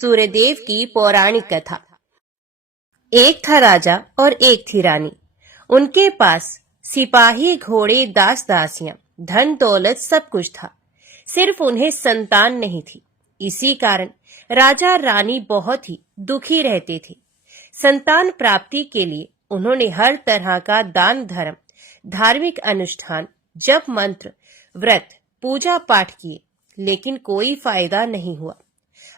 सूर्यदेव की पौराणिक कथा। एक था राजा और एक थी रानी। उनके पास सिपाही, घोड़े, दास दासियां, धन दौलत सब कुछ था। सिर्फ उन्हें संतान नहीं थी। इसी कारण राजा रानी बहुत ही दुखी रहते थे। संतान प्राप्ति के लिए उन्होंने हर तरह का दान धर्म, धार्मिक अनुष्ठान, जप मंत्र, व्रत, पूजा पाठ किए, लेकिन कोई फायदा नहीं हुआ।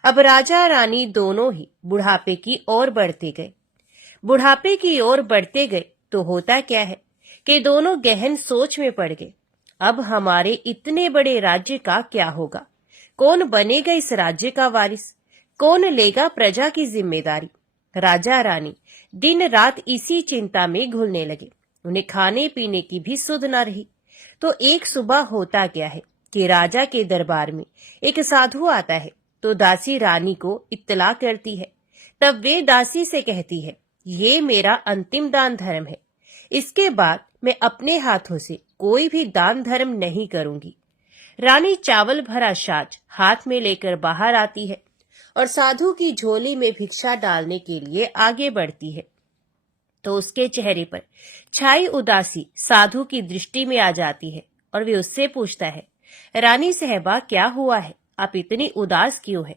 अब राजा रानी दोनों ही बुढ़ापे की ओर बढ़ते गए। बुढ़ापे की ओर बढ़ते गए तो होता क्या है कि दोनों गहन सोच में पड़ गए। अब हमारे इतने बड़े राज्य का क्या होगा? कौन बनेगा इस राज्य का वारिस? कौन लेगा प्रजा की जिम्मेदारी? राजा रानी दिन रात इसी चिंता में घुलने लगे। उन्हें खाने पीने की भी सुध न रही। तो एक सुबह होता क्या है कि राजा के दरबार में एक साधु आता है। तो दासी रानी को इत्तला करती है। तब वे दासी से कहती है, ये मेरा अंतिम दान धर्म है। इसके बाद मैं अपने हाथों से कोई भी दान धर्म नहीं करूंगी। रानी चावल भरा साज हाथ में लेकर बाहर आती है और साधु की झोली में भिक्षा डालने के लिए आगे बढ़ती है। तो उसके चेहरे पर छाई उदासी साधु की दृष्टि में आ जाती है और वे उससे पूछता है, रानी साहबा क्या हुआ है? आप इतनी उदास क्यों है?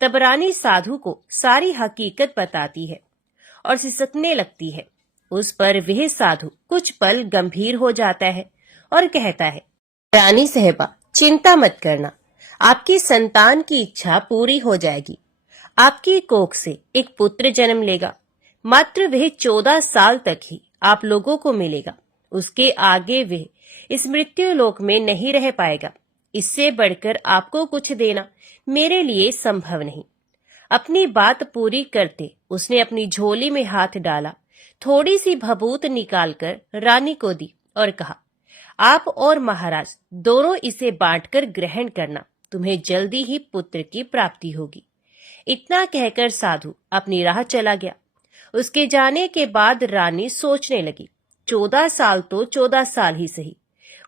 तब रानी साधु को सारी हकीकत बताती है और सिसकने लगती है। उस पर वह साधु कुछ पल गंभीर हो जाता है और कहता है, रानी साहबा चिंता मत करना, आपकी संतान की इच्छा पूरी हो जाएगी। आपकी कोख से एक पुत्र जन्म लेगा। मात्र वह 14 साल तक ही आप लोगों को मिलेगा। उसके आगे वह इस मृत्यु लोक में नहीं रह पाएगा। इससे बढ़कर आपको कुछ देना मेरे लिए संभव नहीं। अपनी बात पूरी करते उसने अपनी झोली में हाथ डाला, थोड़ी सी भभूत निकालकर रानी को दी और कहा, आप और महाराज दोनों इसे बांटकर ग्रहण करना, तुम्हें जल्दी ही पुत्र की प्राप्ति होगी। इतना कहकर साधु अपनी राह चला गया। उसके जाने के बाद रानी सोचने लगी, 14 साल तो 14 साल ही सही,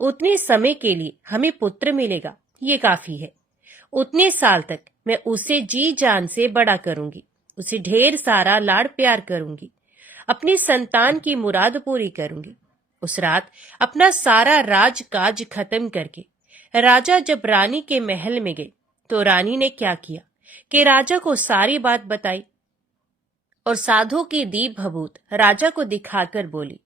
उतने समय के लिए हमें पुत्र मिलेगा, ये काफी है। उतने साल तक मैं उसे जी जान से बड़ा करूंगी, उसे ढेर सारा लाड़ प्यार करूंगी, अपनी संतान की मुराद पूरी करूंगी। उस रात अपना सारा राजकाज खत्म करके राजा जब रानी के महल में गए तो रानी ने क्या किया कि राजा को सारी बात बताई और साधु की दी भभूत राजा को दिखाकर बोली,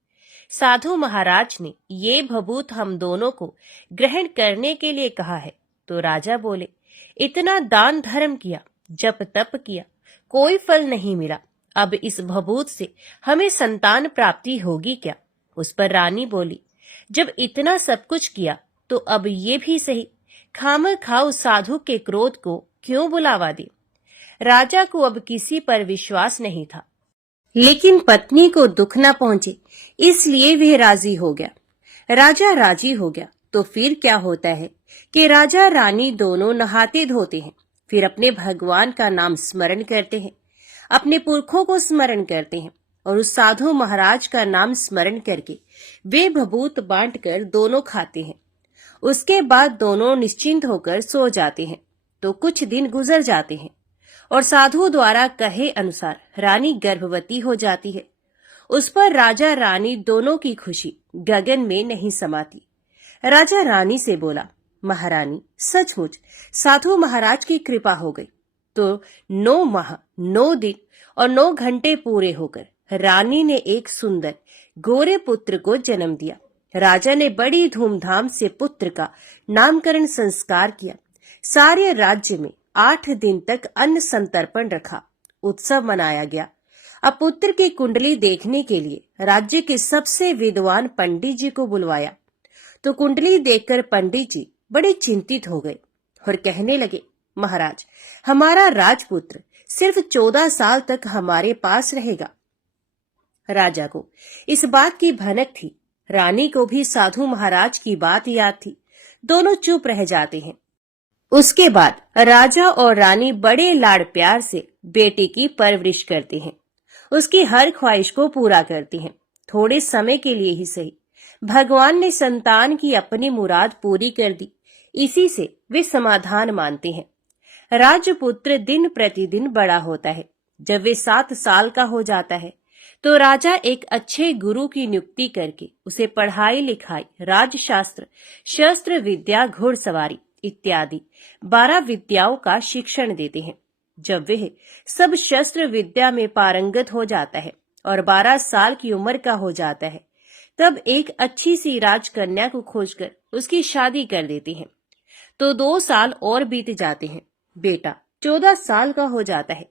साधु महाराज ने ये भभूत हम दोनों को ग्रहण करने के लिए कहा है। तो राजा बोले, इतना दान धर्म किया, जप तप किया, कोई फल नहीं मिला। अब इस भभूत से हमें संतान प्राप्ति होगी क्या? उस पर रानी बोली, जब इतना सब कुछ किया तो अब ये भी सही, खामखा उस साधु के क्रोध को क्यों बुलावा दे। राजा को अब किसी पर विश्वास नहीं था, लेकिन पत्नी को दुख न पहुंचे इसलिए वह राजी हो गया। राजा राजी हो गया तो फिर क्या होता है कि राजा रानी दोनों नहाते धोते हैं, फिर अपने भगवान का नाम स्मरण करते हैं, अपने पुरखों को स्मरण करते हैं और उस साधु महाराज का नाम स्मरण करके वे भभूत बांटकर दोनों खाते हैं। उसके बाद दोनों निश्चिंत होकर सो जाते हैं। तो कुछ दिन गुजर जाते हैं और साधु द्वारा कहे अनुसार रानी गर्भवती हो जाती है। उस पर राजा रानी दोनों की खुशी गगन में नहीं समाती। राजा रानी से बोला, महारानी सचमुच साधु महाराज की कृपा हो गई। तो 9 माह 9 दिन और 9 घंटे पूरे होकर रानी ने एक सुंदर गोरे पुत्र को जन्म दिया। राजा ने बड़ी धूमधाम से पुत्र का नामकरण संस्कार किया। सारे राज्य में 8 दिन तक अन्न संतर्पण रखा, उत्सव मनाया गया। अब पुत्र की कुंडली देखने के लिए राज्य के सबसे विद्वान पंडित जी को बुलवाया। तो कुंडली देखकर पंडित जी बड़े चिंतित हो गए और कहने लगे, महाराज हमारा राजपुत्र सिर्फ 14 साल तक हमारे पास रहेगा। राजा को इस बात की भनक थी, रानी को भी साधु महाराज की बात याद थी। दोनों चुप रह जाते हैं। उसके बाद राजा और रानी बड़े लाड़ प्यार से बेटे की परवरिश करते हैं, उसकी हर ख्वाहिश को पूरा करते हैं। थोड़े समय के लिए ही सही, भगवान ने संतान की अपनी मुराद पूरी कर दी, इसी से वे समाधान मानते हैं। राजपुत्र दिन प्रतिदिन बड़ा होता है। जब वे 7 साल का हो जाता है तो राजा एक अच्छे गुरु की नियुक्ति करके उसे पढ़ाई लिखाई, राजशास्त्र, शस्त्र विद्या, घुड़सवारी इत्यादि 12 विद्याओं का शिक्षण देते हैं। जब वह सब शस्त्र विद्या में पारंगत हो जाता है और 12 साल की उम्र का हो जाता है, तब एक अच्छी सी राजकन्या को खोजकर उसकी शादी कर देते हैं। तो 2 साल और बीत जाते हैं। बेटा 14 साल का हो जाता है।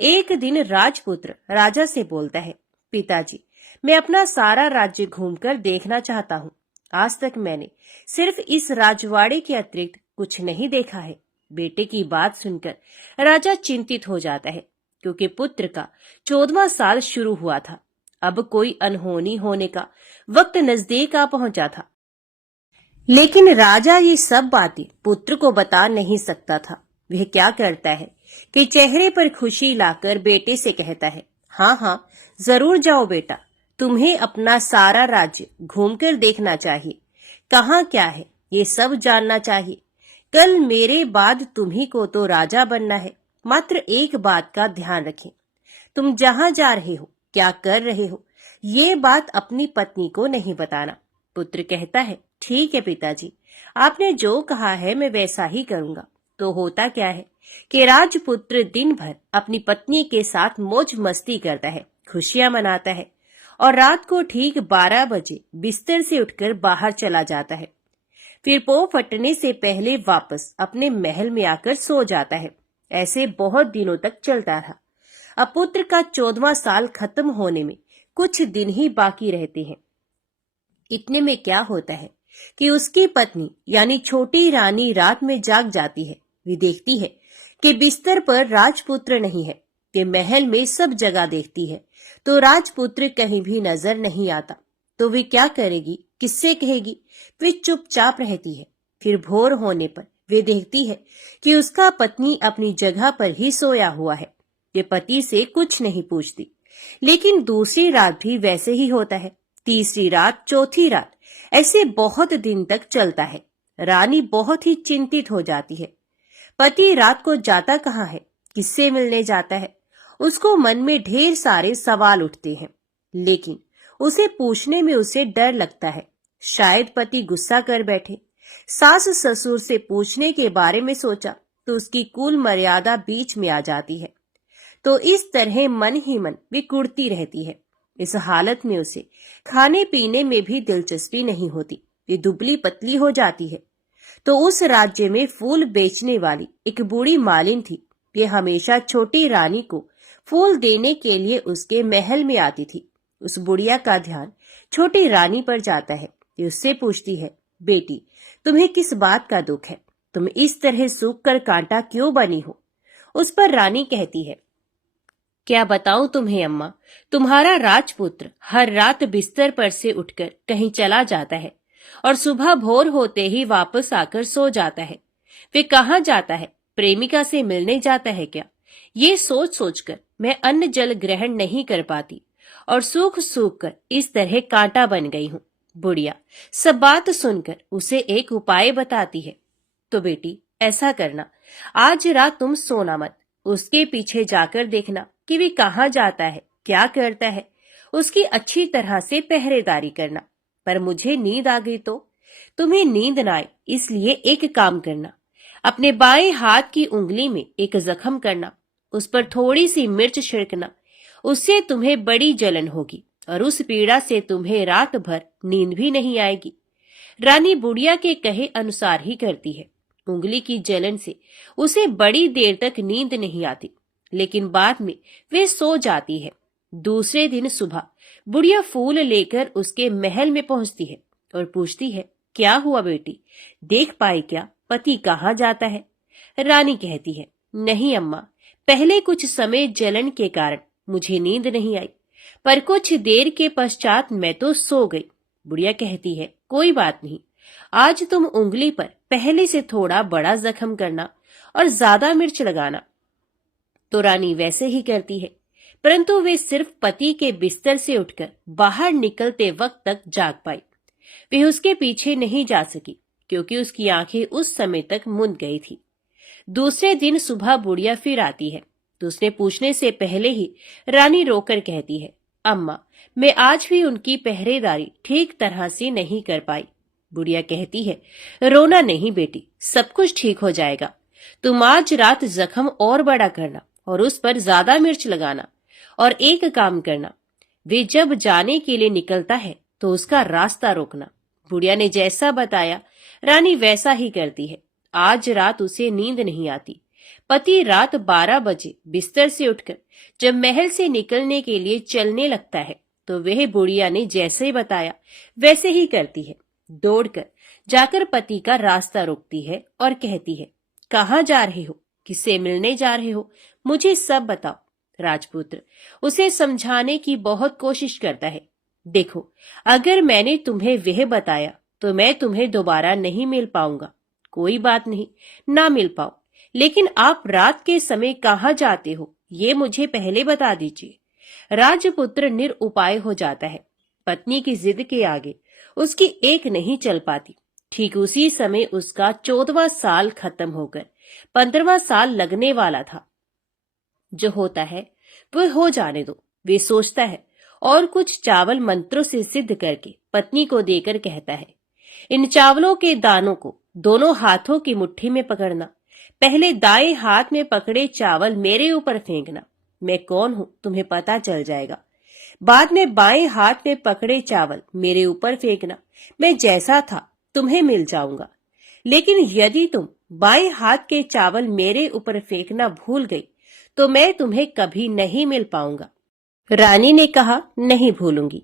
एक दिन राजपुत्र राजा से बोलता है, पिताजी, मैं अपना सारा राज्य घूमकर देखना चाहता हूँ। आज तक मैंने सिर्फ इस राजवाड़े के अतिरिक्त कुछ नहीं देखा है। बेटे की बात सुनकर राजा चिंतित हो जाता है, क्योंकि पुत्र का 14वां साल शुरू हुआ था। अब कोई अनहोनी होने का वक्त नजदीक आ पहुंचा था। लेकिन राजा ये सब बातें पुत्र को बता नहीं सकता था। वह क्या करता है कि चेहरे पर खुशी लाकर बेटे से कहता है, हाँ हाँ, जरूर जाओ बेटा, तुम्हें अपना सारा राज्य घूमकर देखना चाहिए। कहाँ क्या है ये सब जानना चाहिए। कल मेरे बाद तुम्ही को तो राजा बनना है। मात्र एक बात का ध्यान रखें, तुम जहाँ जा रहे हो, क्या कर रहे हो, ये बात अपनी पत्नी को नहीं बताना। पुत्र कहता है, ठीक है पिताजी, आपने जो कहा है मैं वैसा ही करूंगा। तो होता क्या है कि राजपुत्र दिन भर अपनी पत्नी के साथ मौज मस्ती करता है, खुशियां मनाता है और रात को ठीक 12 बजे बिस्तर से उठकर बाहर चला जाता है। फिर पौ फटने से पहले वापस अपने महल में आकर सो जाता है। ऐसे बहुत दिनों तक चलता रहा। अब पुत्र का 14वां साल खत्म होने में कुछ दिन ही बाकी रहते हैं। इतने में क्या होता है कि उसकी पत्नी यानी छोटी रानी रात में जाग जाती है। वे देखती है कि बिस्तर पर राजपुत्र नहीं है। कि महल में सब जगह देखती है तो राजपुत्र कहीं भी नजर नहीं आता। तो वे क्या करेगी, किससे कहेगी? वे चुपचाप रहती है। फिर भोर होने पर वे देखती है कि उसका पत्नी अपनी जगह पर ही सोया हुआ है। वे पति से कुछ नहीं पूछती। लेकिन दूसरी रात भी वैसे ही होता है, तीसरी रात, चौथी रात, ऐसे बहुत दिन तक चलता है। रानी बहुत ही चिंतित हो जाती है। पति रात को जाता कहाँ है, किससे मिलने जाता है? उसको मन में ढेर सारे सवाल उठते हैं, लेकिन उसे पूछने में उसे डर लगता है। शायद पति गुस्सा कर बैठे। सास ससुर से पूछने के बारे में सोचा तो उसकी कुल मर्यादा बीच में आ जाती है। तो इस तरह मन ही मन वे कुढ़ती रहती है। इस हालत में उसे खाने पीने में भी दिलचस्पी नहीं होती। वे दुबली पतली हो जाती है। तो उस राज्य में फूल बेचने वाली एक बूढ़ी मालिन थी। वे हमेशा छोटी रानी को फूल देने के लिए उसके महल में आती थी। उस बुढ़िया का ध्यान छोटी रानी पर जाता है। वे उससे पूछती है, बेटी, तुम्हें किस बात का दुख है? तुम इस तरह सूख कर कांटा क्यों बनी हो? उस पर रानी कहती है, क्या बताऊं तुम्हें अम्मा, तुम्हारा राजपुत्र हर रात बिस्तर पर से उठकर कहीं चला जाता है और सुबह भोर होते ही वापस आकर सो जाता है। वे कहाँ जाता है? प्रेमिका से मिलने जाता है क्या? ये सोच सोचकर मैं अन्न जल ग्रहण नहीं कर पाती और सूख सूख कर इस तरह कांटा बन गई हूँ। बुढ़िया सब बात सुनकर उसे एक उपाय बताती है। तो बेटी ऐसा करना, आज रात तुम सोना मत, उसके पीछे जाकर देखना कि वे कहाँ जाता है, क्या करता है। उसकी अच्छी तरह से पहरेदारी करना। पर मुझे नींद आ गई तो? तुम्हें नींद ना आए इसलिए एक काम करना, अपने बाएं हाथ की उंगली में एक जख्म करना, उस पर थोड़ी सी मिर्च छिड़कना। उससे तुम्हें बड़ी जलन होगी और उस पीड़ा से तुम्हें रात भर नींद भी नहीं आएगी। रानी बुढ़िया के कहे अनुसार ही करती है। उंगली की जलन से उसे बड़ी देर तक नींद नहीं आती, लेकिन बाद में वे सो जाती है। दूसरे दिन सुबह बुढ़िया फूल लेकर उसके महल में पहुंचती है और पूछती है, क्या हुआ बेटी, देख पाई क्या पति कहाँ जाता है? रानी कहती है, नहीं अम्मा, पहले कुछ समय जलन के कारण मुझे नींद नहीं आई, पर कुछ देर के पश्चात मैं तो सो गई। बुढ़िया कहती है, कोई बात नहीं, आज तुम उंगली पर पहले से थोड़ा बड़ा जख्म करना और ज्यादा मिर्च लगाना। तो रानी वैसे ही करती है, परंतु वे सिर्फ पति के बिस्तर से उठकर बाहर निकलते वक्त तक जाग पाई। वे उसके पीछे नहीं जा सकी, क्योंकि उसकी आंखें उस समय तक मुंद गई थी। दूसरे दिन सुबह बुढ़िया फिर आती है तो उसने पूछने से पहले ही रानी रोकर कहती है, अम्मा, मैं आज भी उनकी पहरेदारी ठीक तरह से नहीं कर पाई। बुढ़िया कहती है, रोना नहीं बेटी, सब कुछ ठीक हो जाएगा। तुम आज रात जख्म और बड़ा करना और उस पर ज्यादा मिर्च लगाना, और एक काम करना, वे जब जाने के लिए निकलता है तो उसका रास्ता रोकना। बुढ़िया ने जैसा बताया रानी वैसा ही करती है। आज रात उसे नींद नहीं आती। पति रात 12 बजे बिस्तर से उठकर जब महल से निकलने के लिए चलने लगता है तो वह बुढ़िया ने जैसे बताया वैसे ही करती है। दौड़कर जाकर पति का रास्ता रोकती है और कहती है, कहाँ जा रहे हो, किससे मिलने जा रहे हो, मुझे सब बताओ। राजपुत्र उसे समझाने की बहुत कोशिश करता है। देखो, अगर मैंने तुम्हें वह बताया तो मैं तुम्हें दोबारा नहीं मिल पाऊंगा। कोई बात नहीं, ना मिल पाओ, लेकिन आप रात के समय कहाँ जाते हो ये मुझे पहले बता दीजिए। राजपुत्र निरुपाय हो जाता है। पत्नी की जिद के आगे उसकी एक नहीं चल पाती। ठीक उसी समय उसका 14वां साल खत्म होकर 15वां साल लगने वाला था। जो होता है वह हो जाने दो, वे सोचता है, और कुछ चावल मंत्रों से सिद्ध करके पत्नी को देकर कहता है, इन चावलों के दानों को दोनों हाथों की मुट्ठी में पकड़ना। पहले दाएं हाथ में पकड़े चावल मेरे ऊपर फेंकना, मैं कौन हूं तुम्हें पता चल जाएगा। बाद में बाएं हाथ में पकड़े चावल मेरे ऊपर फेंकना, मैं जैसा था तुम्हें मिल जाऊंगा। लेकिन यदि तुम बाएं हाथ के चावल मेरे ऊपर फेंकना भूल गई तो मैं तुम्हें कभी नहीं मिल पाऊंगा। रानी ने कहा, नहीं भूलूंगी।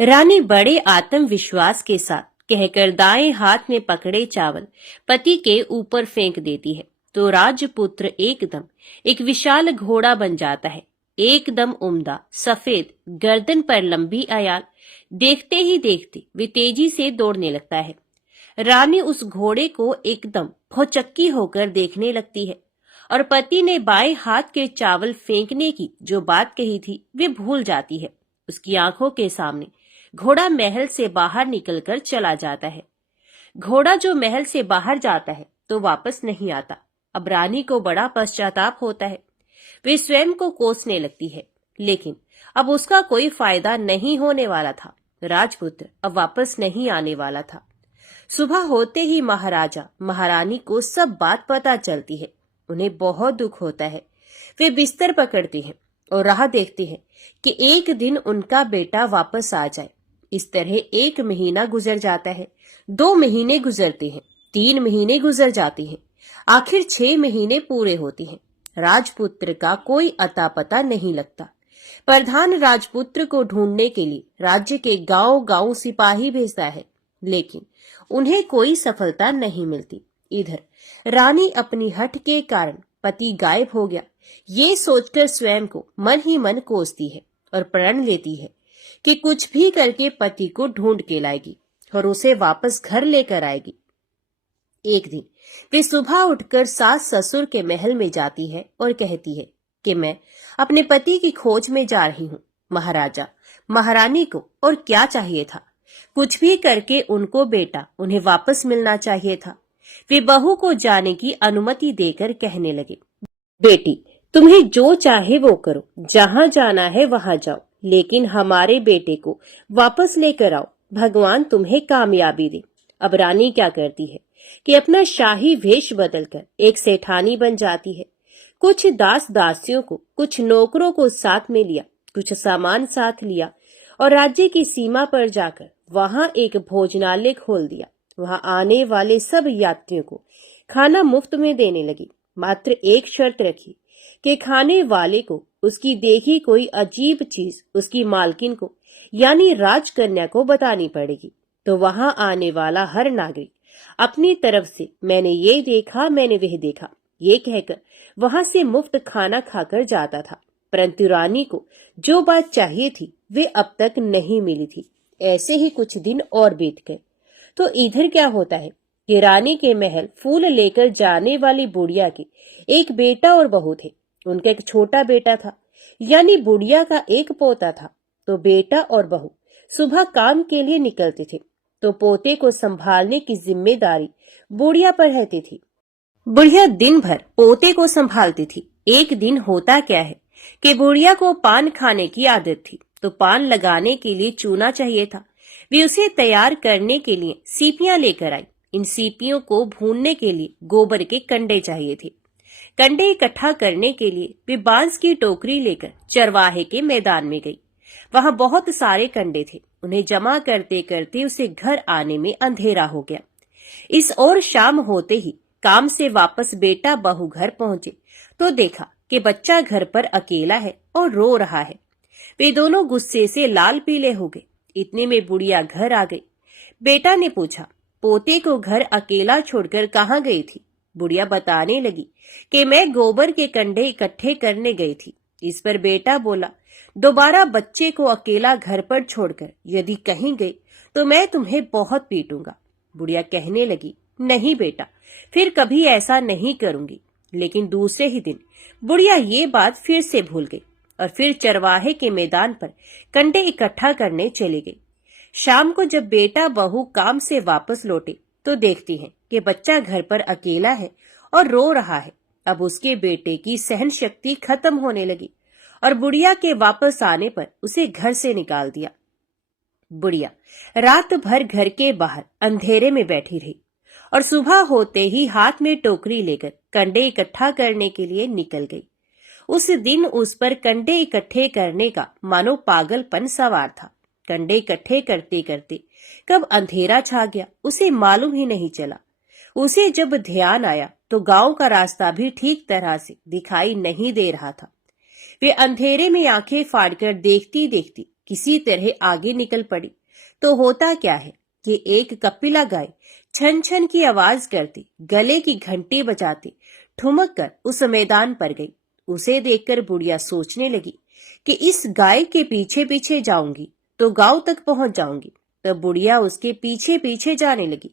रानी बड़े आत्मविश्वास के साथ कहकर दाएं हाथ में पकड़े चावल पति के ऊपर फेंक देती है तो राजपुत्र एकदम एक विशाल घोड़ा बन जाता है। एकदम उम्दा, सफेद, गर्दन पर लंबी अयाल। देखते ही देखते वे तेजी से दौड़ने लगता है। रानी उस घोड़े को एकदम भौचक्की होकर देखने लगती है और पति ने बाएं हाथ के चावल फेंकने की जो बात कही थी वे भूल जाती है। उसकी आंखों के सामने घोड़ा महल से बाहर निकलकर चला जाता है। घोड़ा जो महल से बाहर जाता है तो वापस नहीं आता। अब रानी को बड़ा पश्चाताप होता है। वे स्वयं को कोसने लगती है, लेकिन अब उसका कोई फायदा नहीं होने वाला था। राजपुत्र अब वापस नहीं आने वाला था। सुबह होते ही महाराजा महारानी को सब बात पता चलती है। उन्हें बहुत दुख होता है। वे बिस्तर पकड़ते हैं और राह देखते हैं कि एक दिन उनका बेटा वापस आ जाए। इस तरह 1 महीना गुजर जाता है, 2 महीने गुजरते हैं, 3 महीने गुजर जाते हैं, आखिर 6 महीने पूरे होते हैं। राजपुत्र का कोई अता पता नहीं लगता। प्रधान राजपुत्र को ढूंढने के लिए राज्य के गांव-गांव सिपाही भेजता है, लेकिन उन्हें कोई सफलता नहीं मिलती। इधर रानी अपनी हठ के कारण पति गायब हो गया ये सोचकर स्वयं को मन ही मन कोसती है और प्रण लेती है कि कुछ भी करके पति को ढूंढ के लाएगी और उसे वापस घर लेकर आएगी। एक दिन वे सुबह उठकर सास ससुर के महल में जाती है और कहती है कि मैं अपने पति की खोज में जा रही हूँ। महाराजा महारानी को और क्या चाहिए था, कुछ भी करके उनको बेटा उन्हें वापस मिलना चाहिए था। वे बहू को जाने की अनुमति देकर कहने लगे, बेटी तुम्हें जो चाहे वो करो, जहाँ जाना है वहाँ जाओ, लेकिन हमारे बेटे को वापस लेकर आओ, भगवान तुम्हें कामयाबी दे। अब रानी क्या करती है कि अपना शाही वेश बदलकर एक सेठानी बन जाती है। कुछ दास दासियों को, कुछ नौकरों को साथ में लिया, कुछ सामान साथ लिया और राज्य की सीमा पर जाकर वहां एक भोजनालय खोल दिया। वहां आने वाले सब यात्रियों को खाना मुफ्त में देने लगी। मात्र एक शर्त रखी कि खाने वाले को उसकी देखी कोई अजीब चीज उसकी मालकिन को यानी राजकन्या को बतानी पड़ेगी। तो वहां आने वाला हर नागरिक अपनी तरफ से मैंने ये देखा, मैंने वह देखा, ये कहकर वहां से मुफ्त खाना खाकर जाता था। परंतु रानी को जो बात चाहिए थी वे अब तक नहीं मिली थी। ऐसे ही कुछ दिन और बीत गए तो इधर क्या होता है कि रानी के महल फूल लेकर जाने वाली बुढ़िया के एक बेटा और बहू थे। उनका एक छोटा बेटा था, यानी बुढ़िया का एक पोता था। तो बेटा और बहू सुबह काम के लिए निकलते थे तो पोते को संभालने की जिम्मेदारी बुढ़िया पर रहती थी। बुढ़िया दिन भर पोते को संभालती थी। एक दिन होता क्या है कि बुढ़िया को पान खाने की आदत थी, तो पान लगाने के लिए चूना चाहिए था। वे उसे तैयार करने के लिए सीपियां लेकर आई। इन सीपियों को भूनने के लिए गोबर के कंडे चाहिए थे। कंडे इकट्ठा करने के लिए वे बांस की टोकरी लेकर चरवाहे के मैदान में गई। वहां बहुत सारे कंडे थे। उन्हें जमा करते करते उसे घर आने में अंधेरा हो गया। इस ओर शाम होते ही काम से वापस बेटा बहू घर पहुंचे तो देखा कि बच्चा घर पर अकेला है और रो रहा है। वे दोनों गुस्से से लाल पीले हो गए। इतने में बुढ़िया घर आ गई। बेटा ने पूछा, पोते को घर अकेला छोड़कर कहाँ गई थी? बुढ़िया बताने लगी कि मैं गोबर के कंडे इकट्ठे करने गई थी। इस पर बेटा बोला, दोबारा बच्चे को अकेला घर पर छोड़कर यदि कहीं गई तो मैं तुम्हें बहुत पीटूंगा। बुढ़िया कहने लगी, नहीं बेटा, फिर कभी ऐसा नहीं करूंगी। लेकिन दूसरे ही दिन बुढ़िया ये बात फिर से भूल गई और फिर चरवाहे के मैदान पर कंडे इकट्ठा करने चली गई। शाम को जब बेटा बहू काम से वापस लौटे तो देखती हैं कि बच्चा घर पर अकेला है और रो रहा है। अब उसके बेटे की सहन शक्ति खत्म होने लगी और बुढ़िया के वापस आने पर उसे घर से निकाल दिया। बुढ़िया रात भर घर के बाहर अंधेरे में बैठी रही और सुबह होते ही हाथ में टोकरी लेकर कंडे इकट्ठा करने के लिए निकल गई। उस दिन उस पर कंडे इकट्ठे करने का मानो पागलपन सवार था। कंडे इकट्ठे करते करते कब अंधेरा छा गया उसे मालूम ही नहीं चला। उसे जब ध्यान आया तो गांव का रास्ता भी ठीक तरह से दिखाई नहीं दे रहा था। वे अंधेरे में आंखें फाड़कर देखती देखती किसी तरह आगे निकल पड़ी। तो होता क्या है कि एक कपिला गाय छन छन की आवाज करती, गले की घंटी बजाती ठुमक कर उस मैदान पर गई। उसे देखकर बुढ़िया सोचने लगी कि इस गाय के पीछे पीछे जाऊंगी तो गांव तक पहुंच जाऊंगी। तब बुढ़िया उसके पीछे पीछे जाने लगी।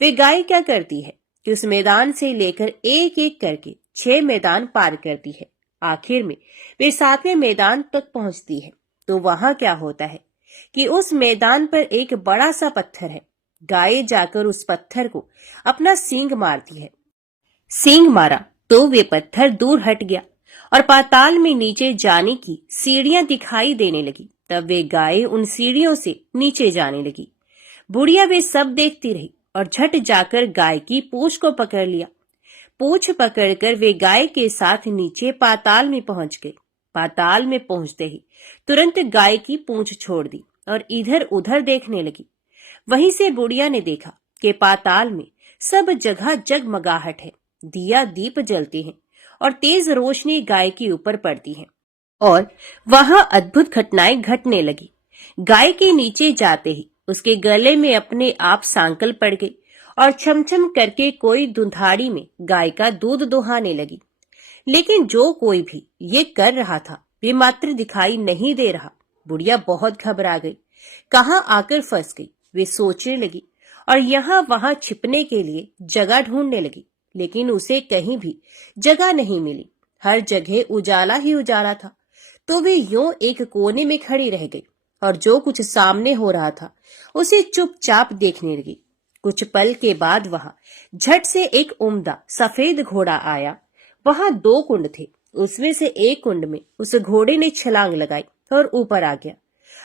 वे गाय क्या करती है कि उस मैदान से लेकर एक एक करके 6 मैदान पार करती है। आखिर में वे 7वें मैदान तक पहुंचती है। तो वहां क्या होता है कि उस मैदान पर एक बड़ा सा पत्थर है। गाय जाकर उस पत्थर को अपना सींग मारती है। सींग मारा तो वे पत्थर दूर हट गया और पाताल में नीचे जाने की सीढ़ियां दिखाई देने लगी। तब वे गाय उन सीढ़ियों से नीचे जाने लगी। बुढ़िया वे सब देखती रही और झट जाकर गाय की पूंछ को पकड़ लिया। पूंछ पकड़कर वे गाय के साथ नीचे पाताल में पहुंच गए। पाताल में पहुंचते ही तुरंत गाय की पूंछ छोड़ दी और इधर उधर देखने लगी। वहीं से बुढ़िया ने देखा कि पाताल में सब जगह जगमगाहट है, दिया दीप जलते हैं और तेज रोशनी गाय के ऊपर पड़ती है और वहां अद्भुत घटनाएं घटने लगी। गाय के नीचे जाते ही उसके गले में अपने आप सांकल पड़ गई और छमछम करके कोई दुधारी में गाय का दूध दुहाने लगी। लेकिन जो कोई भी ये कर रहा था वे मात्र दिखाई नहीं दे रहा। बुढ़िया बहुत घबरा गई, कहाँ आकर फंस गई। वे सोचने लगी और यहाँ वहां छिपने के लिए जगह ढूंढने लगी। लेकिन उसे कहीं भी जगह नहीं मिली। हर जगह उजाला ही उजाला था। तो वे यूं एक कोने में खड़ी रह गई और जो कुछ सामने हो रहा था उसे चुपचाप देखने लगी। कुछ पल के बाद वहां झट से एक उम्दा सफेद घोड़ा आया। वहां 2 कुंड थे। उसमें से एक कुंड में उस घोड़े ने छलांग लगाई और ऊपर आ गया।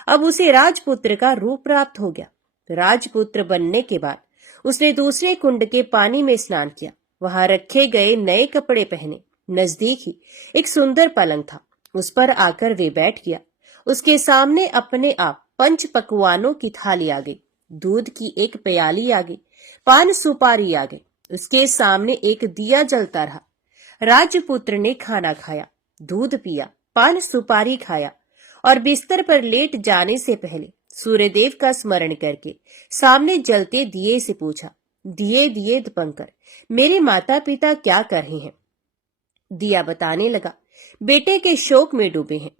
अब उसे राजपुत्र का रूप प्राप्त हो गया। राजपुत्र बनने के बाद उसने दूसरे कुंड के पानी में स्नान किया। वहां रखे गए नए कपड़े पहने। नजदीक ही एक सुंदर पलंग था। उस पर आकर वे बैठ गया। उसके सामने अपने आप 5 पकवानों की थाली आ गई। दूध की एक प्याली आ गई। पान सुपारी आ गई। उसके सामने एक दिया जलता रहा। राजपुत्र ने खाना खाया, दूध पिया, पान सुपारी खाया और बिस्तर पर लेट जाने से पहले सूर्यदेव का स्मरण करके सामने जलते दिए से पूछा, दिए दिए दीपंकर, मेरे माता पिता क्या कर रहे हैं? दिया बताने लगा, बेटे के शोक में डूबे हैं।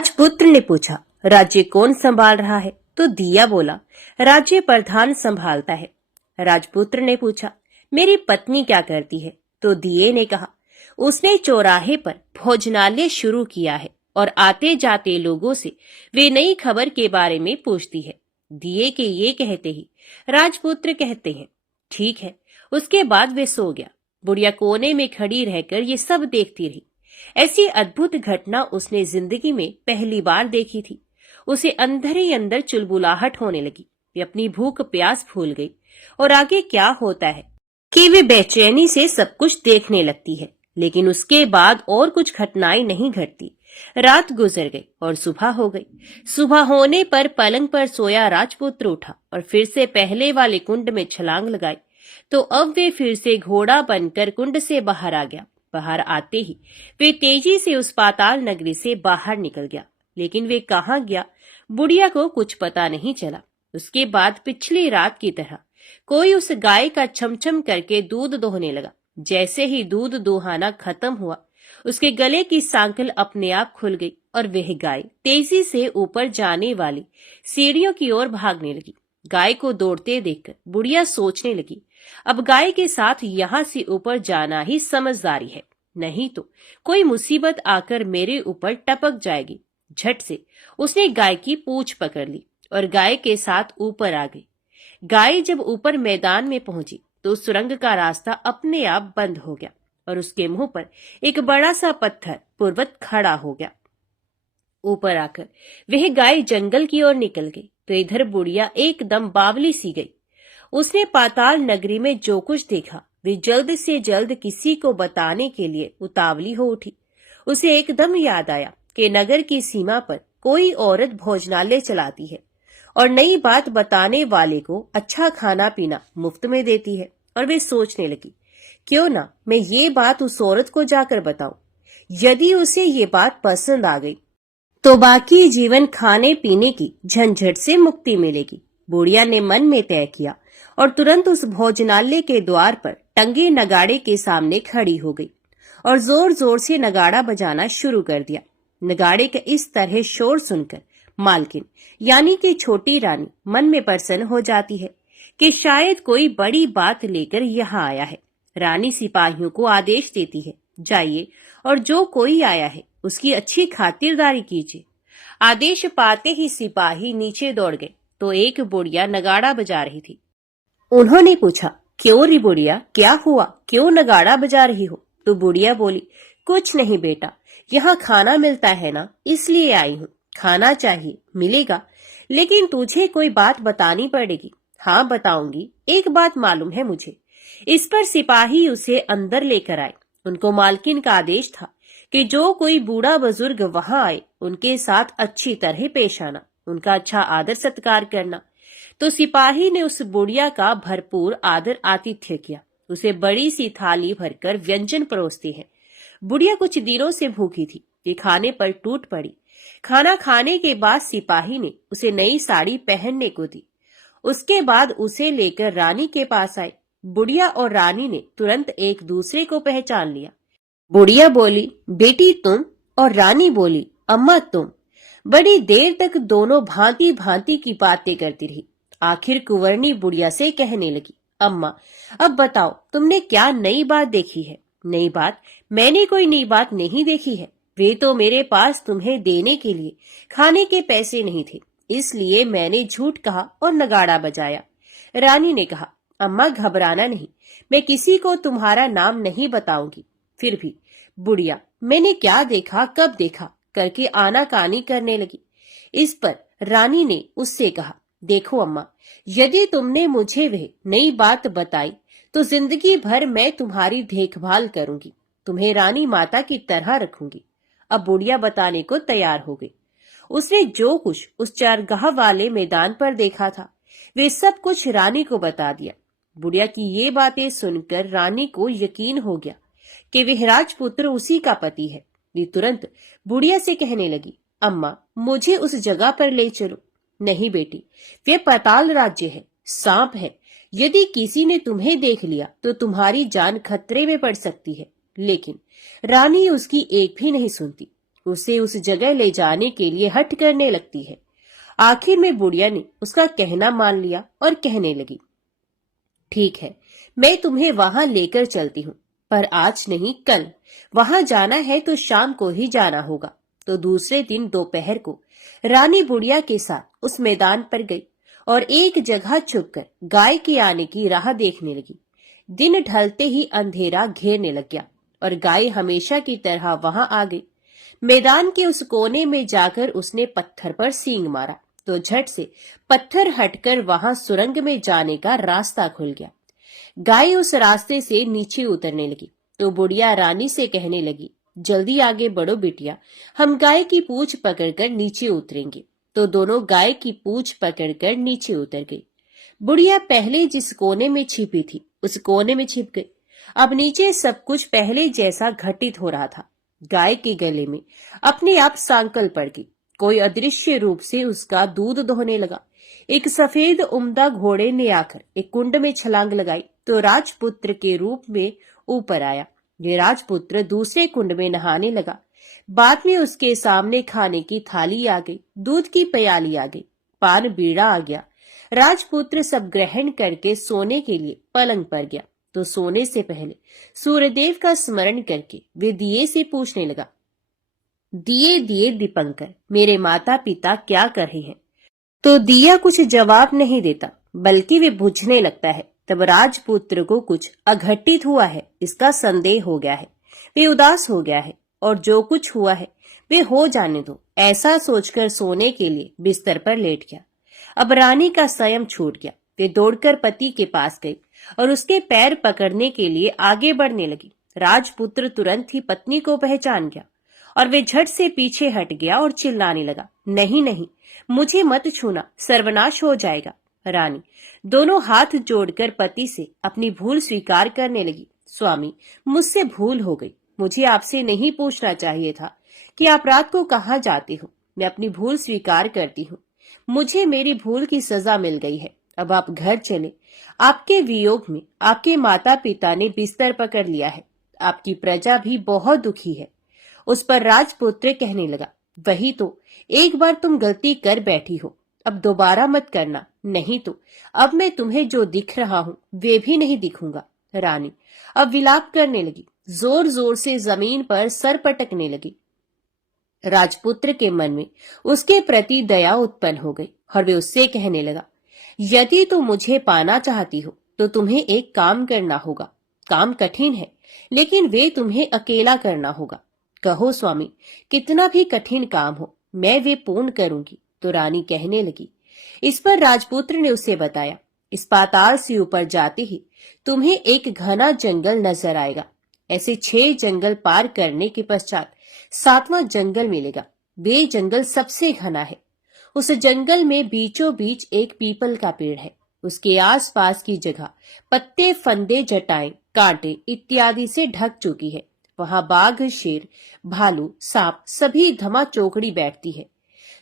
राजपुत्र ने पूछा, राज्य कौन संभाल रहा है? तो दिया बोला, राज्य प्रधान संभालता है। राजपुत्र ने पूछा, मेरी पत्नी क्या करती है? तो दिए ने कहा, उसने चौराहे पर भोजनालय शुरू किया है और आते जाते लोगों से वे नई खबर के बारे में पूछती है। दिए के ये कहते ही राजपुत्र कहते हैं, ठीक है। उसके बाद वे सो गया। बुढ़िया कोने में खड़ी रहकर ये सब देखती रही। ऐसी अद्भुत घटना उसने जिंदगी में पहली बार देखी थी। उसे अंदर ही अंदर चुलबुलाहट होने लगी। वे अपनी भूख प्यास भूल गई और आगे क्या होता है कि वे बेचैनी से सब कुछ देखने लगती है। लेकिन उसके बाद और कुछ घटनाएं नहीं घटती। रात गुजर गई और सुबह हो गई। सुबह होने पर पलंग पर सोया राजपुत्र उठा और फिर से पहले वाले कुंड में छलांग लगाई। तो अब वे फिर से घोड़ा बनकर कुंड से बाहर आ गया। बाहर आते ही वे तेजी से उस पाताल नगरी से बाहर निकल गया। लेकिन वे कहाँ गया, बुढ़िया को कुछ पता नहीं चला। उसके बाद पिछली रात की तरह कोई उस गाय का छमछम करके दूध दोहने लगा। जैसे ही दूध दोहाना खत्म हुआ, उसके गले की सांकल अपने आप खुल गई और वह गाय तेजी से ऊपर जाने वाली सीढ़ियों की ओर भागने लगी। गाय को दौड़ते देखकर बुढ़िया सोचने लगी, अब गाय के साथ यहाँ से ऊपर जाना ही समझदारी है, नहीं तो कोई मुसीबत आकर मेरे ऊपर टपक जाएगी। झट से उसने गाय की पूंछ पकड़ ली और गाय के साथ ऊपर आ गई। गाय जब ऊपर मैदान में पहुंची तो सुरंग का रास्ता अपने आप बंद हो गया और उसके मुंह पर एक बड़ा सा पत्थर पूर्वत खड़ा हो गया। ऊपर आकर वह गाय जंगल की ओर निकल गई तो इधर बुढ़िया एकदम बावली सी गई। उसने पाताल नगरी में जो कुछ देखा वे जल्द से जल्द किसी को बताने के लिए उतावली हो उठी। उसे एकदम याद आया कि नगर की सीमा पर कोई औरत भोजनालय चलाती है और नई बात बताने वाले को अच्छा खाना पीना मुफ्त में देती है। और वे सोचने लगी, क्यों ना मैं ये बात उस औरत को जाकर बताऊं। यदि उसे ये बात पसंद आ गई तो बाकी जीवन खाने पीने की झंझट से मुक्ति मिलेगी। बुढ़िया ने मन में तय किया और तुरंत उस भोजनालय के द्वार पर टंगे नगाड़े के सामने खड़ी हो गई और जोर जोर से नगाड़ा बजाना शुरू कर दिया। नगाड़े का इस तरह शोर सुनकर मालकिन यानी कि छोटी रानी मन में प्रसन्न हो जाती है कि शायद कोई बड़ी बात लेकर यहाँ आया है। रानी सिपाहियों को आदेश देती है, जाइए और जो कोई आया है उसकी अच्छी खातिरदारी कीजिए। आदेश पाते ही सिपाही नीचे दौड़ गए तो एक बुढ़िया नगाड़ा बजा रही थी। उन्होंने पूछा, क्यों री बुढ़िया, क्या हुआ, क्यों नगाड़ा बजा रही हो? तो बुढ़िया बोली, कुछ नहीं बेटा, यहाँ खाना मिलता है ना, इसलिए आई हूँ। खाना चाहिए, मिलेगा, लेकिन तुझे कोई बात बतानी पड़ेगी। हाँ बताऊंगी, एक बात मालूम है मुझे। इस पर सिपाही उसे अंदर लेकर आए। उनको मालकिन का आदेश था कि जो कोई बूढ़ा बुजुर्ग वहां आए उनके साथ अच्छी तरह पेश आना, उनका अच्छा आदर सत्कार करना। तो सिपाही ने उस बुढ़िया का भरपूर आदर आतिथ्य किया। उसे बड़ी सी थाली भरकर व्यंजन परोसते हैं। बुढ़िया कुछ दिनों से भूखी थी, ये खाने पर टूट पड़ी। खाना खाने के बाद सिपाही ने उसे नई साड़ी पहनने को दी। उसके बाद उसे लेकर रानी के पास आए। बुढ़िया और रानी ने तुरंत एक दूसरे को पहचान लिया। बुढ़िया बोली, बेटी तुम, और रानी बोली, अम्मा तुम। बड़ी देर तक दोनों भांति भांति की बातें करती रही। आखिर कुंवरनी बुढ़िया से कहने लगी, अम्मा अब बताओ तुमने क्या नई बात देखी है? नई बात? मैंने कोई नई बात नहीं देखी है। वे तो मेरे पास तुम्हें देने के लिए खाने के पैसे नहीं थे, इसलिए मैंने झूठ कहा और नगाड़ा बजाया। रानी ने कहा, अम्मा घबराना नहीं, मैं किसी को तुम्हारा नाम नहीं बताऊंगी। फिर भी बुढ़िया मैंने क्या देखा, कब देखा करके आनाकानी करने लगी। इस पर रानी ने उससे कहा, देखो अम्मा, यदि तुमने मुझे वह नई बात बताई तो जिंदगी भर मैं तुम्हारी देखभाल करूंगी, तुम्हें रानी माता की तरह रखूंगी। अब बुढ़िया बताने को तैयार हो गई। उसने जो कुछ उस चारगाह वाले मैदान पर देखा था वे सब कुछ रानी को बता दिया। बुढ़िया की ये बातें सुनकर रानी को यकीन हो गया कि वह राजपुत्र उसी का पति है। वे तुरंत बुढ़िया से कहने लगी, अम्मा मुझे उस जगह पर ले चलो। नहीं बेटी, वे पाताल राज्य है, सांप है। यदि किसी ने तुम्हें देख लिया तो तुम्हारी जान खतरे में पड़ सकती है। लेकिन रानी उसकी एक भी नहीं सुनती, उसे उस जगह ले जाने के लिए हठ करने लगती है। आखिर में बुढ़िया ने उसका कहना मान लिया और कहने लगी, ठीक है, मैं तुम्हें वहां लेकर चलती हूँ, पर आज नहीं कल। वहां जाना है तो शाम को ही जाना होगा। तो दूसरे दिन दोपहर को रानी बुढ़िया के साथ उस मैदान पर गई और एक जगह छुपकर गाय के आने की राह देखने लगी। दिन ढलते ही अंधेरा घेरने लग गया और गाय हमेशा की तरह वहां आ गई। मैदान के उस कोने में जाकर उसने पत्थर पर सींग मारा तो झट से पत्थर हटकर वहां सुरंग में जाने का रास्ता खुल गया। गाय उस रास्ते से नीचे उतरने लगी तो बुढ़िया रानी से कहने लगी, जल्दी आगे बढ़ो बिटिया, हम गाय की पूंछ पकड़कर नीचे उतरेंगे। तो दोनों गाय की पूंछ पकड़कर नीचे उतर गई। बुढ़िया पहले जिस कोने में छिपी थी उस कोने में छिप गई। अब नीचे सब कुछ पहले जैसा घटित हो रहा था। गाय के गले में अपने आप सांकल पड़ गई। कोई अदृश्य रूप से उसका दूध दोहने लगा। एक सफेद उम्दा घोड़े ने आकर एक कुंड में छलांग लगाई तो राजपुत्र के रूप में ऊपर आया। ये राजपुत्र दूसरे कुंड में नहाने लगा। बाद में उसके सामने खाने की थाली आ गई, दूध की प्याली आ गई, पान बीड़ा आ गया। राजपुत्र सब ग्रहण करके सोने के लिए पलंग पर गया तो सोने से पहले सूर्यदेव का स्मरण करके वे दिए से पूछने लगा, दिए दिए दीपंकर, मेरे माता पिता क्या कर रहे हैं? तो दिया कुछ जवाब नहीं देता बल्कि वे बुझने लगता है। तब राजपुत्र को कुछ अघटित हुआ है इसका संदेह हो गया है। वे उदास हो गया है और जो कुछ हुआ है वे हो जाने दो ऐसा सोचकर सोने के लिए बिस्तर पर लेट गया। अब रानी का संयम छूट गया। वे दौड़कर पति के पास गई और उसके पैर पकड़ने के लिए आगे बढ़ने लगी। राजपुत्र तुरंत ही पत्नी को पहचान गया और वे झट से पीछे हट गया और चिल्लाने लगा, नहीं नहीं, मुझे मत छूना, सर्वनाश हो जाएगा। रानी दोनों हाथ जोड़कर पति से अपनी भूल स्वीकार करने लगी, स्वामी मुझसे भूल हो गई, मुझे आपसे नहीं पूछना चाहिए था कि आप रात को कहाँ जाते हो। मैं अपनी भूल स्वीकार करती हूँ। मुझे मेरी भूल की सजा मिल गई है। अब आप घर चले। आपके वियोग में आपके माता पिता ने बिस्तर पकड़ लिया है। आपकी प्रजा भी बहुत दुखी है। उस पर राजपुत्र कहने लगा, वही तो, एक बार तुम गलती कर बैठी हो, अब दोबारा मत करना, नहीं तो अब मैं तुम्हें जो दिख रहा हूँ वे भी नहीं दिखूंगा। रानी अब विलाप करने लगी, जोर जोर से जमीन पर सर पटकने लगी। राजपुत्र के मन में उसके प्रति दया उत्पन्न हो गई और वे उससे कहने लगा, यदि तुम मुझे पाना चाहती हो तो तुम्हें एक काम करना होगा। काम कठिन है लेकिन वे तुम्हें अकेला करना होगा। कहो स्वामी, कितना भी कठिन काम हो मैं वे पूर्ण करूंगी। तो रानी कहने लगी। इस पर राजपुत्र ने उसे बताया, इस पाताल से ऊपर जाते ही तुम्हें एक घना जंगल नजर आएगा। ऐसे 6 जंगल पार करने के पश्चात 7वां जंगल मिलेगा। वे जंगल सबसे घना है। उस जंगल में बीचों बीच एक पीपल का पेड़ है। उसके आसपास की जगह पत्ते, फंदे, जटाएं, कांटे इत्यादि से ढक चुकी है। वहां बाघ, शेर, भालू, सांप सभी धमा चौकड़ी बैठती है।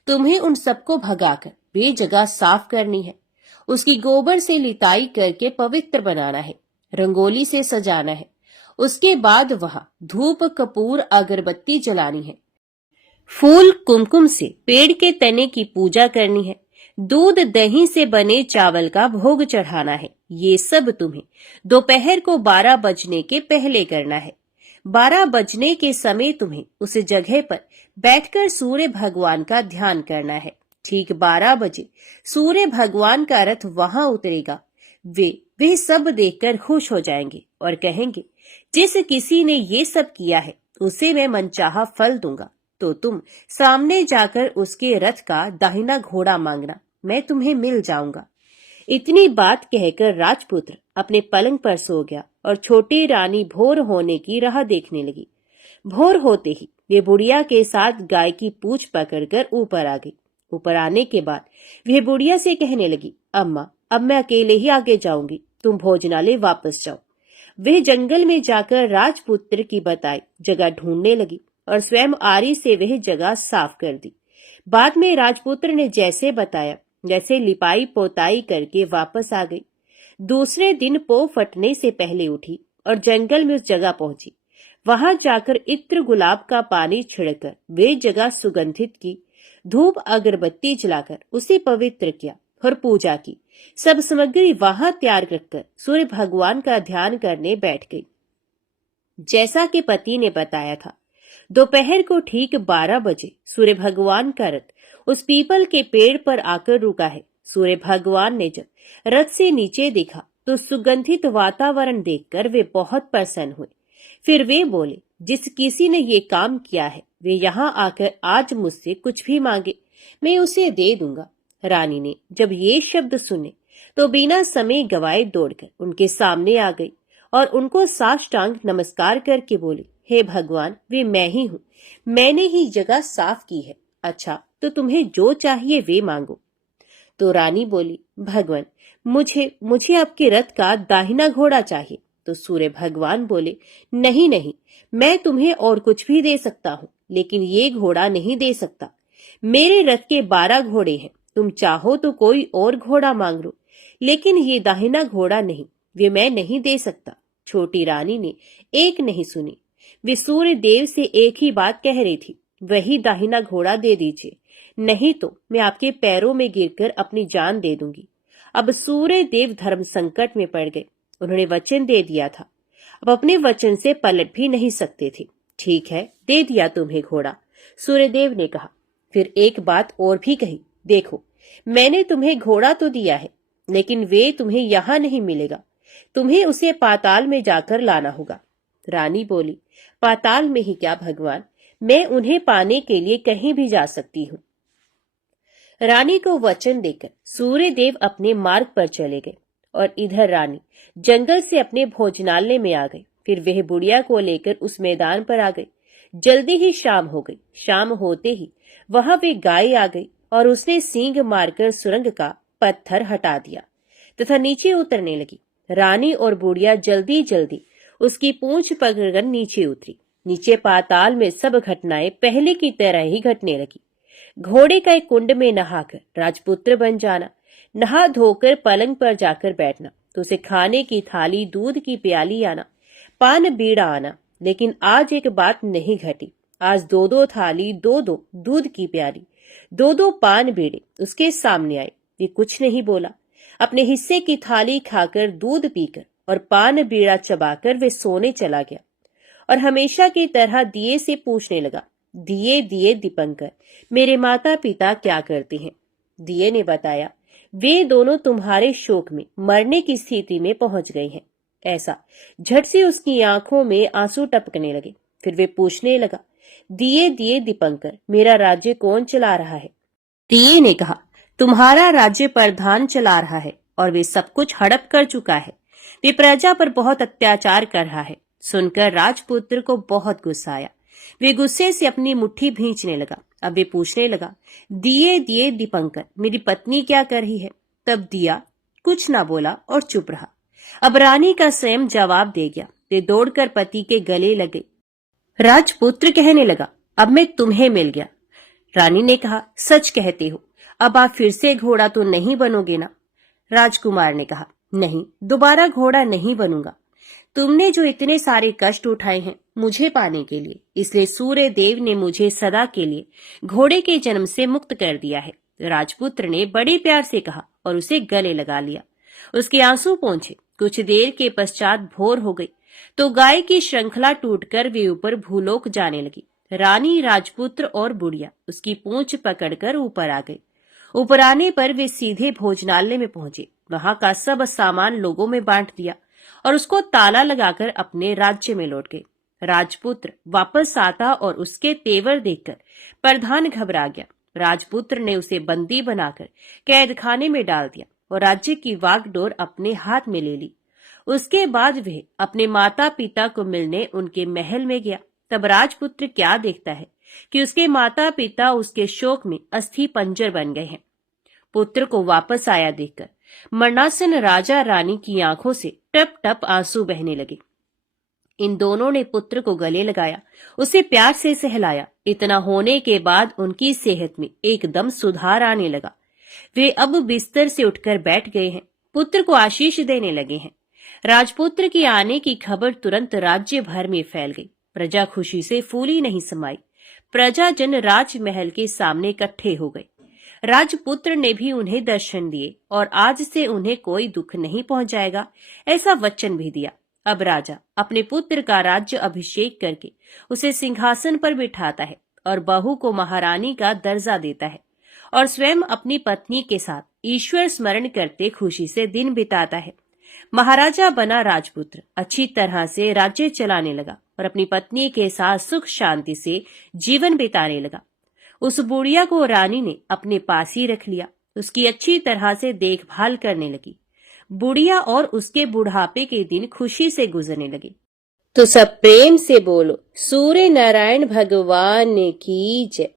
तुम्हें उन सबको भगाकर वे जगह साफ करनी है। उसकी गोबर से लिताई करके पवित्र बनाना है, रंगोली से सजाना है। उसके बाद वहां धूप, कपूर, अगरबत्ती जलानी है। फूल, कुमकुम से पेड़ के तने की पूजा करनी है। दूध, दही से बने चावल का भोग चढ़ाना है। ये सब तुम्हें दोपहर को 12 बजने के पहले करना है। 12 बजने के समय तुम्हें उस जगह पर बैठकर सूर्य भगवान का ध्यान करना है। ठीक 12 बजे सूर्य भगवान का रथ वहां उतरेगा। वे सब देखकर खुश हो जाएंगे और कहेंगे, जिस किसी ने ये सब किया है उसे मैं मनचाहा फल दूंगा। तो तुम सामने जाकर उसके रथ का दाहिना घोड़ा मांगना, मैं तुम्हें मिल जाऊंगा। इतनी बात कहकर राजपुत्र अपने पलंग पर सो गया और छोटी रानी भोर होने की राह देखने लगी। भोर होते ही वे बुढ़िया के साथ गाय की पूंछ पकड़कर ऊपर आ गई। ऊपर आने के बाद वे बुढ़िया से कहने लगी, अम्मा अब मैं अकेले ही आगे जाऊंगी, तुम भोजनालय वापस जाओ। वे जंगल में जाकर राजपुत्र की बताई जगह ढूंढने लगी और स्वयं आरी से वह जगह साफ कर दी। बाद में राजपुत्र ने जैसे बताया जैसे लिपाई पोताई करके वापस आ गई। दूसरे दिन पो फटने से पहले उठी और जंगल में उस जगह पहुंची। वहां जाकर इत्र, गुलाब का पानी छिड़कर वे जगह सुगंधित की। धूप, अगरबत्ती जलाकर उसे पवित्र किया और पूजा की। सब सामग्री वहां तैयार रखकर सूर्य भगवान का ध्यान करने बैठ गई। जैसा कि पति ने बताया था, दोपहर को ठीक 12 बजे सूर्य भगवान का रथ उस पीपल के पेड़ पर आकर रुका है। सूर्य भगवान ने जब रथ से नीचे देखा तो सुगंधित वातावरण देखकर वे बहुत प्रसन्न हुए। फिर वे बोले, जिस किसी ने ये काम किया है वे यहाँ आकर आज मुझसे कुछ भी मांगे, मैं उसे दे दूंगा। रानी ने जब ये शब्द सुने तो बिना समय गवाए दौड़कर उनके सामने आ गई और उनको साष्टांग नमस्कार करके बोली, हे भगवान, वे मैं ही हूँ, मैंने ही जगह साफ की है। अच्छा, तो तुम्हें जो चाहिए वे मांगो। तो रानी बोली, भगवान, मुझे मुझे आपके रथ का दाहिना घोड़ा चाहिए। तो सूर्य भगवान बोले, नहीं नहीं, मैं तुम्हें और कुछ भी दे सकता हूँ, लेकिन ये घोड़ा नहीं दे सकता। मेरे रथ के 12 घोड़े हैं, तुम चाहो तो कोई और घोड़ा मांग लो, लेकिन ये दाहिना घोड़ा नहीं, वे मैं नहीं दे सकता। छोटी रानी ने एक नहीं सुनी। वे सूर्य देव से एक ही बात कह रही थी, वही दाहिना घोड़ा दे दीजिए, नहीं तो मैं आपके पैरों में गिरकर अपनी जान दे दूंगी। अब सूर्य देव धर्म संकट में पड़ गए। उन्होंने वचन दे दिया था, अब अपने वचन से पलट भी नहीं सकते थे। ठीक है, दे दिया तुम्हें घोड़ा, सूर्यदेव ने कहा। फिर एक बात और भी कही, देखो, मैंने तुम्हें घोड़ा तो दिया है, लेकिन वे तुम्हें यहाँ नहीं मिलेगा, तुम्हें उसे पाताल में जाकर लाना होगा। रानी बोली, पाताल में ही क्या भगवान, मैं उन्हें पाने के लिए कहीं भी जा सकती हूँ। रानी को वचन देकर सूर्यदेव अपने मार्ग पर चले गए और इधर रानी जंगल से अपने भोजनालय में आ गई। फिर वह बुढ़िया को लेकर उस मैदान पर आ गई। जल्दी ही शाम हो गई। शाम होते ही वहां वे गाय आ गई और उसने सींग मारकर सुरंग का पत्थर हटा दिया तथा नीचे उतरने लगी। रानी और बुढ़िया जल्दी जल्दी उसकी पूंछ पकड़कर नीचे उतरी। नीचे पाताल में सब घटनाएं पहले की तरह ही घटने लगी। घोड़े का एक कुंड में नहाकर राजपुत्र बन जाना, नहा धोकर पलंग पर जाकर बैठना, तो उसे खाने की थाली, दूध की प्याली आना, पान बीड़ा आना। लेकिन आज एक बात नहीं घटी। आज 2-2 थाली, 2-2 दूध की प्याली, 2-2 पान बीड़े उसके सामने आए। ये कुछ नहीं बोला। अपने हिस्से की थाली खाकर, दूध पीकर और पान बीड़ा चबाकर वे सोने चला गया और हमेशा की तरह दिए से पूछने लगा, दिए दिए दीपंकर, मेरे माता पिता क्या करते हैं? दिए ने बताया, वे दोनों तुम्हारे शोक में मरने की स्थिति में पहुंच गए हैं। ऐसा झट से उसकी आंखों में आंसू टपकने लगे। फिर वे पूछने लगा, दिए दिए दीपंकर, मेरा राज्य कौन चला रहा है? दिए ने कहा, तुम्हारा राज्य प्रधान चला रहा है और वे सब कुछ हड़प कर चुका है। वे प्रजा पर बहुत अत्याचार कर रहा है। सुनकर राजपुत्र को बहुत गुस्सा आया। वे गुस्से से अपनी मुट्ठी भींचने लगा। अब वे पूछने लगा, दिए दिए दीपंकर, मेरी पत्नी क्या कर रही है? तब दिया कुछ ना बोला और चुप रहा। अब रानी का स्वयं जवाब दे गया। वे दौड़कर पति के गले लग गई। राजपुत्र कहने लगा, अब मैं तुम्हें मिल गया। रानी ने कहा, सच कहते हो, अब आप फिर से घोड़ा तो नहीं बनोगे ना? राजकुमार ने कहा, नहीं, दोबारा घोड़ा नहीं बनूंगा। तुमने जो इतने सारे कष्ट उठाए हैं मुझे पाने के लिए, इसलिए सूर्य देव ने मुझे सदा के लिए घोड़े के जन्म से मुक्त कर दिया है। राजपुत्र ने बड़े प्यार से कहा और उसे गले लगा लिया। उसके आंसू पोंछे। कुछ देर के पश्चात भोर हो गई तो गाय की श्रृंखला टूटकर वे ऊपर भूलोक जाने लगी। रानी, राजपुत्र और बुढ़िया उसकी पूंछ पकड़कर ऊपर आ गई। ऊपर आने पर वे सीधे भोजनालय में पहुंचे। वहां का सब सामान लोगों में बांट दिया और उसको ताला लगाकर अपने राज्य में लौट गए। राजपुत्र वापस आता और उसके तेवर देखकर प्रधान घबरा गया। राजपुत्र ने उसे बंदी बनाकर कैद खाने में डाल दिया और राज्य की वागडोर अपने हाथ में ले ली। उसके बाद वह अपने माता पिता को मिलने उनके महल में गया। तब राजपुत्र क्या देखता है कि उसके माता पिता उसके शोक में अस्थि पंजर बन गए हैं। पुत्र को वापस आया देखकर मरणासन राजा रानी की आंखों से टप टप आंसू बहने लगे। इन दोनों ने पुत्र को गले लगाया, उसे प्यार से सहलाया। इतना होने के बाद उनकी सेहत में एकदम सुधार आने लगा। वे अब बिस्तर से उठकर बैठ गए हैं, पुत्र को आशीष देने लगे हैं। राजपुत्र के आने की खबर तुरंत राज्य भर में फैल गई। प्रजा खुशी से फूली नहीं समाई। प्रजाजन राजमहल के सामने इकट्ठे हो गए। राजपुत्र ने भी उन्हें दर्शन दिए और आज से उन्हें कोई दुख नहीं पहुंचाएगा, ऐसा वचन भी दिया। अब राजा अपने पुत्र का राज्य अभिषेक करके उसे सिंहासन पर बिठाता है और बहू को महारानी का दर्जा देता है और स्वयं अपनी पत्नी के साथ ईश्वर स्मरण करते खुशी से दिन बिताता है। महाराजा बना राजपुत्र, अच्छी तरह से राज्य चलाने लगा और अपनी पत्नी के साथ सुख शांति से जीवन बिताने लगा। उस बुढ़िया को रानी ने अपने पास ही रख लिया, उसकी अच्छी तरह से देखभाल करने लगी। बुढ़िया और उसके बुढ़ापे के दिन खुशी से गुजरने लगे। तो सब प्रेम से बोलो, सूर्य नारायण भगवान की जय।